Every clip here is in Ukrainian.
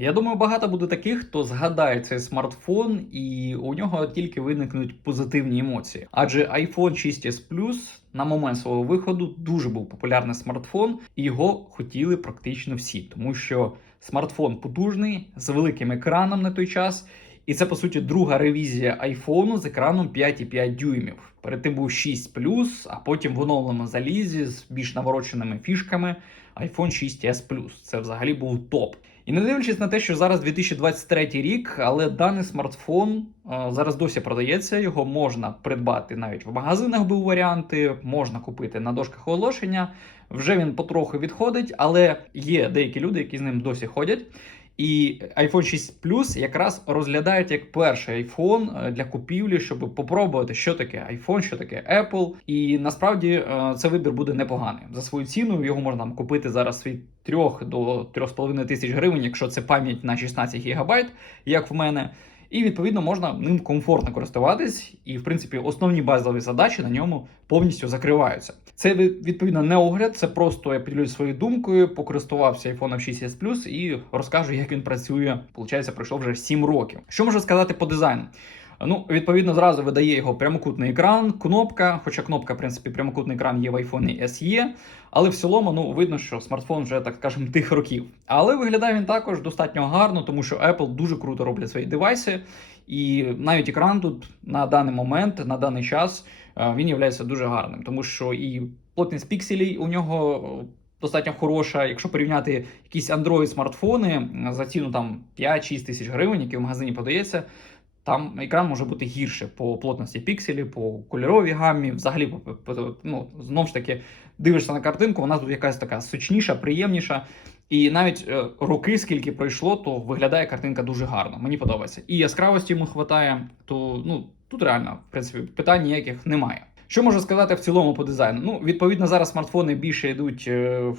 Я думаю, багато буде таких, хто згадає цей смартфон, і у нього тільки виникнуть позитивні емоції. Адже iPhone 6s Plus на момент свого виходу дуже був популярний смартфон, і його хотіли практично всі, тому що смартфон потужний з великим екраном на той час. І це по суті друга ревізія айфону з екраном 5,5 дюймів. Перед тим був 6 а потім в оновленому залізі з більш навороченими фішками iPhone 6s Це взагалі був топ. І не дивлячись на те, що зараз 2023 рік, але даний смартфон е, зараз досі продається. Його можна придбати навіть в магазинах. Був варіанти, можна купити на дошках оголошення. Вже він потроху відходить, але є деякі люди, які з ним досі ходять. І iPhone 6 Plus якраз розглядають як перший iPhone для купівлі, щоб попробувати, що таке iPhone, що таке Apple. І насправді е, це вибір буде непоганий. За свою ціну його можна там купити зараз від 3 до 3,5 тисяч гривень, якщо це пам'ять на 16 гігабайт, як в мене. І відповідно можна ним комфортно користуватись, і в принципі основні базові задачі на ньому повністю закриваються. Це відповідно не огляд, це просто я поділюсь своєю думкою, покористувався iPhone 6s Plus і розкажу, як він працює. Получається, пройшло вже 7 років. Що можу сказати по дизайну? Ну, відповідно, зразу видає його прямокутний екран, кнопка. Хоча кнопка, в принципі, прямокутний екран є в iPhone SE, але в цілому ну, видно, що смартфон вже, так скажемо, тих років. Але виглядає він також достатньо гарно, тому що Apple дуже круто роблять свої девайси. І навіть екран тут на даний момент, на даний час, е, він є дуже гарним, тому що і плотність пікселей у нього. Достатньо хороша, якщо порівняти якісь Android смартфони за ціну там 5-6 тисяч гривень, які в магазині подається, там екран може бути гірше по плотності пікселів, по кольоровій гаммі. Взагалі, ну, знову ж таки, дивишся на картинку, вона тут якась така сочніша, приємніша. І навіть е, роки, скільки пройшло, то виглядає картинка дуже гарно. Мені подобається. І яскравості йому вистачає, то ну тут реально, в принципі, питань ніяких немає. Що можу сказати в цілому по дизайну? Ну, відповідно, зараз смартфони більше йдуть. Е,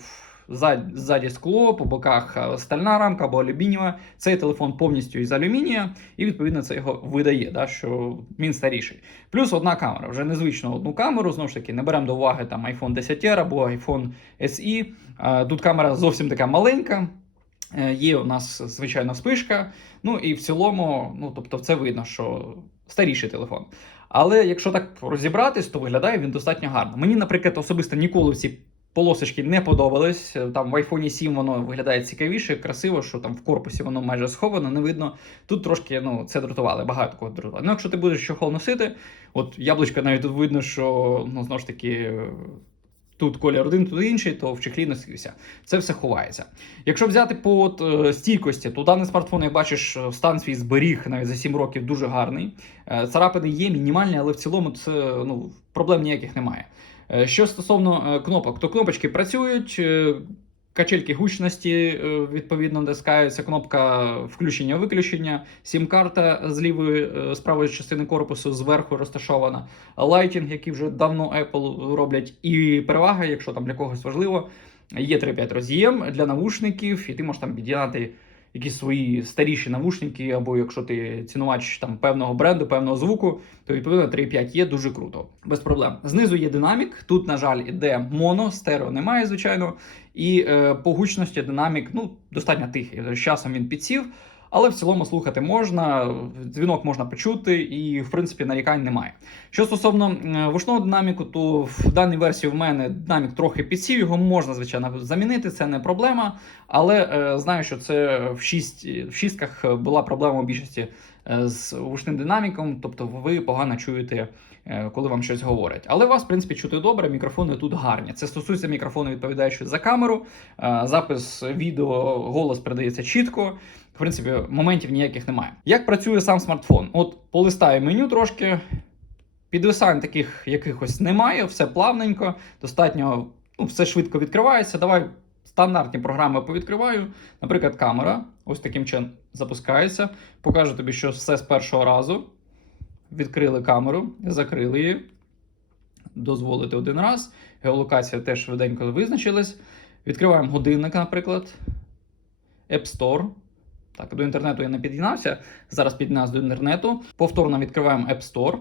ззаді скло, по боках стальна рамка або алюмінієва. Цей телефон повністю із алюмінія, і відповідно це його видає, да, що він старіший. Плюс одна камера. Вже незвично одну камеру. Знову ж таки, не беремо до уваги там iPhone 10 R або iPhone SE. Тут камера зовсім така маленька. Е, є у нас звичайно спишка. Ну і в цілому, ну тобто, це видно, що старіший телефон. Але якщо так розібратись, то виглядає він достатньо гарно. Мені, наприклад, особисто ніколи в ці полосочки не подобались. Там в iPhone 7 воно виглядає цікавіше, красиво, що там в корпусі воно майже сховано, не видно. Тут трошки ну, це дратували, багато кого дратували. Ну, якщо ти будеш чохол носити, от яблучка навіть тут видно, що ну, знову ж таки. Тут колір один, тут інший, то в чехлі носився. Це все ховається. Якщо взяти по от, е, стійкості, то даний смартфон, як бачиш, стан свій зберіг навіть за 7 років дуже гарний. Е, царапини є мінімальні, але в цілому це ну, проблем ніяких немає. Е, що стосовно е, кнопок, то кнопочки працюють. Е, качельки гучності відповідно натискаються, кнопка включення-виключення, сім-карта з лівої з правої частини корпусу зверху розташована, лайтінг, який вже давно Apple роблять, і перевага, якщо там для когось важливо, є 3.5 роз'єм для навушників, і ти можеш там під'єднати якісь свої старіші навушники, або якщо ти цінувач там певного бренду, певного звуку, то відповідно 3.5 є дуже круто, без проблем. Знизу є динамік. Тут, на жаль, іде моно, стерео немає, звичайно. І е, по гучності динамік ну, достатньо тихий. З часом він підсів. Але в цілому слухати можна, дзвінок можна почути, і в принципі нарікань немає. Що стосовно вушного динаміку, то в даній версії в мене динамік трохи підсів, його можна, звичайно, замінити, це не проблема. Але е, знаю, що це в шість, в шістках була проблема у більшості з вушним динаміком, тобто ви погано чуєте. Е, коли вам щось говорять. Але вас, в принципі, чути добре, мікрофони тут гарні. Це стосується мікрофону, відповідаючи за камеру. Е, запис відео, голос передається чітко. В принципі, моментів ніяких немає. Як працює сам смартфон? От полистаю меню трошки. Підвисань таких якихось немає, все плавненько, достатньо ну, все швидко відкривається. Давай стандартні програми повідкриваю. Наприклад, камера ось таким чином запускається. Покажу тобі, що все з першого разу. Відкрили камеру, закрили її. Дозволити один раз. Геолокація теж швиденько визначилась. Відкриваємо годинник, наприклад. App Store. Так, до інтернету я не під'єднався. Зараз під'єднався до інтернету. Повторно відкриваємо App Store.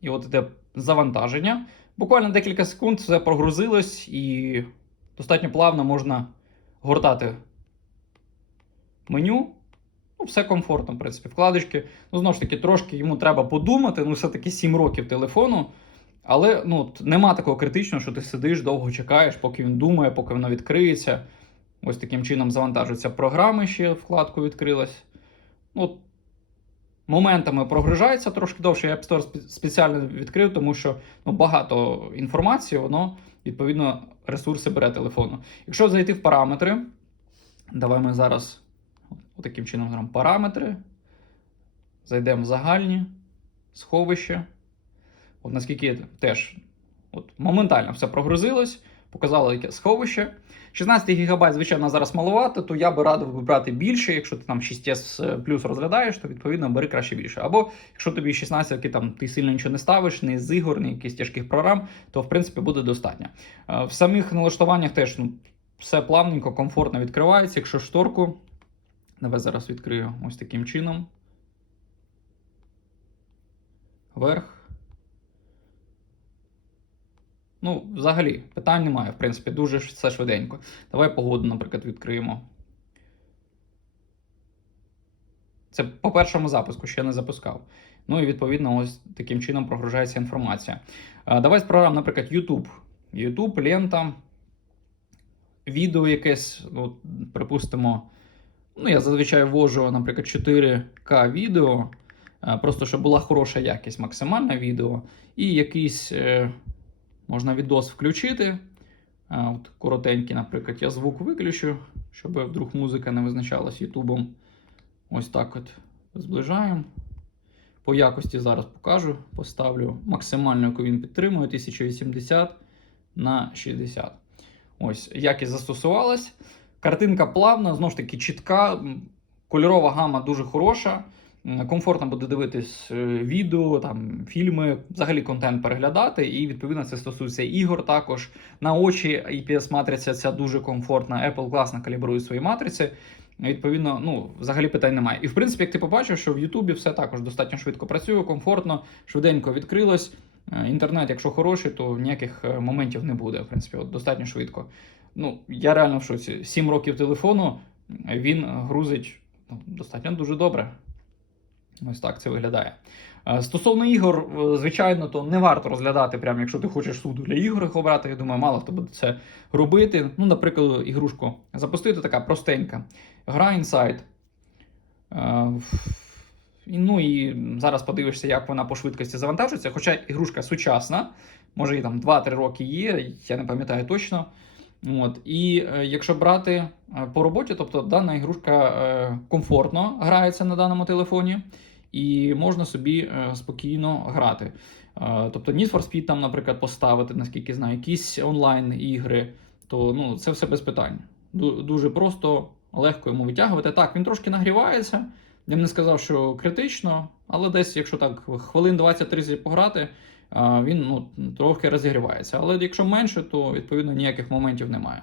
І от іде завантаження. Буквально декілька секунд все прогрузилось і достатньо плавно можна гортати меню. Ну, все комфортно, в принципі, вкладочки. Ну, знову ж таки, трошки йому треба подумати. Ну, все-таки 7 років телефону. Але ну, нема такого критичного, що ти сидиш, довго чекаєш, поки він думає, поки воно відкриється. Ось таким чином завантажуються програми, ще вкладку відкрилась. Ну, моментами прогружається трошки довше. Я App Store спеціально відкрив, тому що ну, багато інформації, воно, відповідно, ресурси бере телефону. Якщо зайти в параметри, давай ми зараз таким чином зробимо параметри. Зайдемо в загальні, сховище. От наскільки теж от, моментально все прогрузилось, показало яке сховище. 16 ГБ, звичайно, зараз маловато, то я би радив брати більше. Якщо ти там 6S плюс розглядаєш, то відповідно бери краще більше. Або якщо тобі 16, які там ти сильно нічого не ставиш, не з ігор, не якихось тяжких програм, то в принципі буде достатньо. Е, В самих налаштуваннях теж ну, все плавненько, комфортно відкривається. Якщо шторку, давай зараз відкрию ось таким чином. Вверх. Ну, взагалі, питань немає, в принципі, дуже все швиденько. Давай погоду, наприклад, відкриємо. Це по першому запуску ще не запускав. Ну і відповідно, ось таким чином прогружається інформація. А, Давай з програм, наприклад, YouTube. YouTube, лента, відео якесь, ну, припустимо. Ну, я зазвичай ввожу, наприклад, 4К відео, просто щоб була хороша якість, максимальне відео, і якийсь. Можна відос включити. От коротенький, наприклад, я звук виключу, щоб вдруг музика не визначалась Ютубом. Ось так от зближаємо. По якості зараз покажу. Поставлю максимальну, яку він підтримує, 1080 на 60. Ось, якість застосувалась. Картинка плавна, знову ж таки, чітка, кольорова гама дуже хороша. Комфортно буде дивитись е, відео, там, фільми, взагалі контент переглядати, і відповідно це стосується ігор також. На очі IPS-матриця ця дуже комфортна. Apple класно калібрує свої матриці. Відповідно, ну, взагалі питань немає. І в принципі, як ти побачив, що в Ютубі все також достатньо швидко працює, комфортно, швиденько відкрилось. Е, Інтернет, якщо хороший, то ніяких е, моментів не буде. В принципі, от достатньо швидко. Ну, я реально в шоці. 7 років телефону він грузить ну, достатньо дуже добре. Ось так це виглядає. Е, Стосовно ігор, е, звичайно, то не варто розглядати, прямо якщо ти хочеш суду для ігор обрати. Я думаю, мало хто буде це робити. Ну, наприклад, ігрушку запустити така простенька. Гра Inside. Е, Ну і зараз подивишся, як вона по швидкості завантажується. Хоча ігрушка сучасна, може їй там 2-3 роки є, я не пам'ятаю точно. От. І е, якщо брати е, по роботі, тобто дана ігрушка е, комфортно грається на даному телефоні, і можна собі е, спокійно грати. Е, тобто Need for Speed, там, наприклад, поставити, наскільки знаю, якісь онлайн-ігри, то ну, це все без питань. Дуже просто, легко йому витягувати. Так, він трошки нагрівається. Я б не сказав, що критично, але десь, якщо так хвилин 20-30 пограти, він ну, трохи розігрівається. Але якщо менше, то відповідно ніяких моментів немає.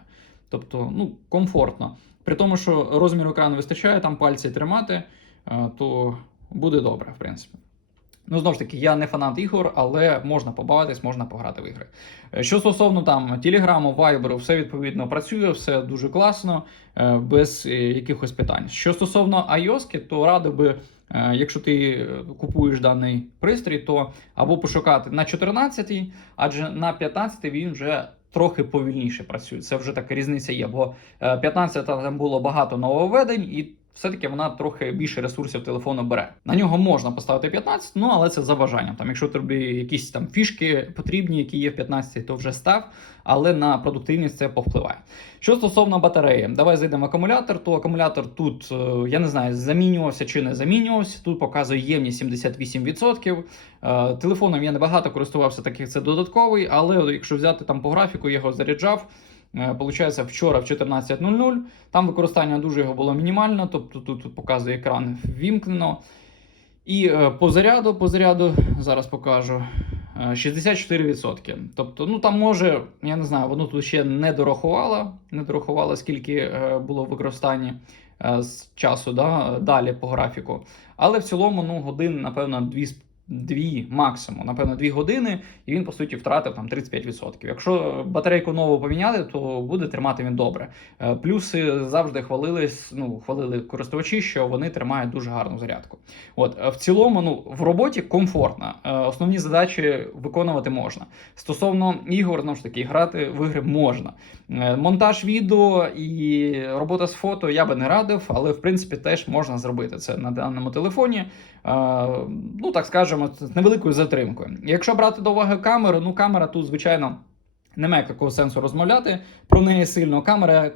Тобто, ну, комфортно. При тому, що розміру екрану вистачає, там пальці тримати, то буде добре, в принципі. Ну, знову ж таки, я не фанат ігор, але можна побавитись, можна пограти в ігри. Е, Що стосовно там Телеграму, Вайберу, все відповідно працює, все дуже класно, е, без е, якихось питань. Що стосовно iOS, то радив би, якщо ти купуєш даний пристрій, то або пошукати на 14, адже на 15 він вже трохи повільніше працює. Це вже така різниця є, бо е, 15 там було багато нововведень і. Все-таки вона трохи більше ресурсів телефону бере. На нього можна поставити 15, ну але це за бажанням. Там, якщо тобі якісь там фішки потрібні, які є в 15, то вже став, але на продуктивність це повпливає. Що стосовно батареї, давай зайдемо в акумулятор. То акумулятор тут, е, я не знаю, замінювався чи не замінювався. Тут показує ємність 78%. Е, Телефоном я небагато користувався, так як це додатковий, але якщо взяти там по графіку, я його заряджав. Е, Получається, вчора в 14.00 там використання дуже його було мінімально, тобто тут, показує екран ввімкнено. І е, по заряду, по заряду, зараз покажу. е, 64%. Тобто, ну там може, я не знаю, воно тут ще не дорахувало, не дорахувало, скільки е, було в використанні е, з часу да, далі по графіку. Але в цілому, ну, годин, напевно, дві максимум, напевно, дві години, і він по суті втратив там 35%. Якщо батарейку нову поміняти, то буде тримати він добре. Е, Плюси завжди хвалились, ну хвалили користувачі, що вони тримають дуже гарну зарядку. От е, в цілому, ну в роботі комфортно. Е, Основні задачі виконувати можна. Стосовно ігор, знову ж таки, грати в ігри можна. Монтаж відео і робота з фото я би не радив, але в принципі теж можна зробити це на даному телефоні. Ну так скажемо, з невеликою затримкою. Якщо брати до уваги камеру, ну камера тут, звичайно, немає такого сенсу розмовляти про неї сильно. Камера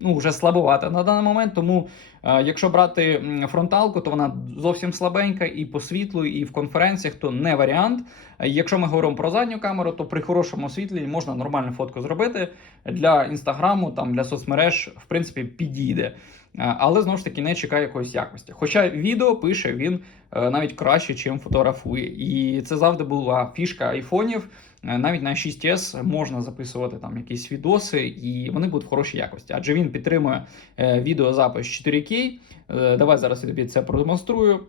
ну, вже слабовата на даний момент, тому е, якщо брати фронталку, то вона зовсім слабенька і по світлу, і в конференціях, то не варіант. Якщо ми говоримо про задню камеру, то при хорошому світлі можна нормальну фотку зробити для інстаграму, там для соцмереж, в принципі, підійде. Е, Але знову ж таки не чекає якоїсь якості. Хоча відео пише він е, навіть краще, чим фотографує. І це завжди була фішка айфонів. Е, Навіть на 6S можна записувати там якісь відоси, і вони будуть в хорошій якості. Адже він підтримує відеозапис 4К. Е, Давай зараз я тобі це продемонструю.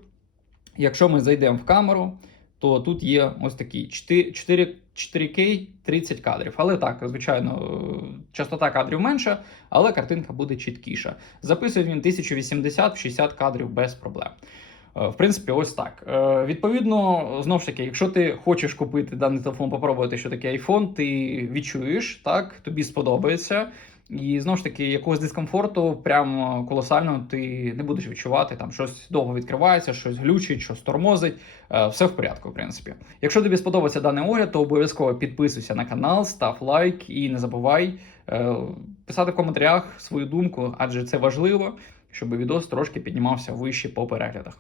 Якщо ми зайдемо в камеру, то тут є ось такі 4, 4, 4К 30 кадрів. Але так, звичайно, частота кадрів менша, але картинка буде чіткіша. Записує він 1080-60 кадрів без проблем. Е, В принципі, ось так. Е, Відповідно, знову ж таки, якщо ти хочеш купити даний телефон, попробувати, що таке iPhone, ти відчуєш, так, тобі сподобається. І знову ж таки, якогось дискомфорту, прям колосально ти не будеш відчувати. Там щось довго відкривається, щось глючить, щось тормозить. Е, Все в порядку, в принципі. Якщо тобі сподобався даний огляд, то обов'язково підписуйся на канал, став лайк і не забувай писати в коментарях свою думку, адже це важливо, щоб відос трошки піднімався вище по переглядах.